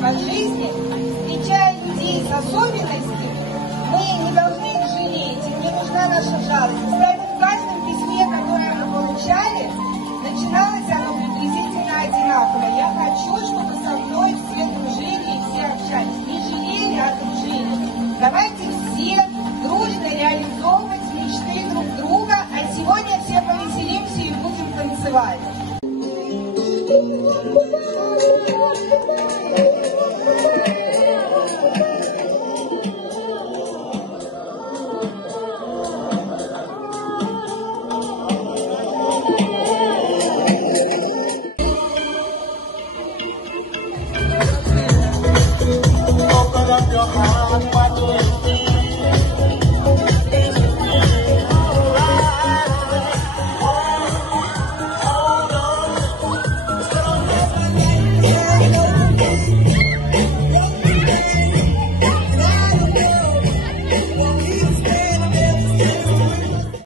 по жизни, встречая людей с особенностями, мы не должны их жалеть, им не нужна наша жалость. Кстати, в каждом письме, которое мы получали, начиналось оно приблизительно одинаково. Я хочу, чтобы со мной все дружили и все общались. Не жалели, а дружили. Давайте все дружно реализовывать мечты друг друга, а сегодня все повеселимся и будем танцевать. Open up your heart,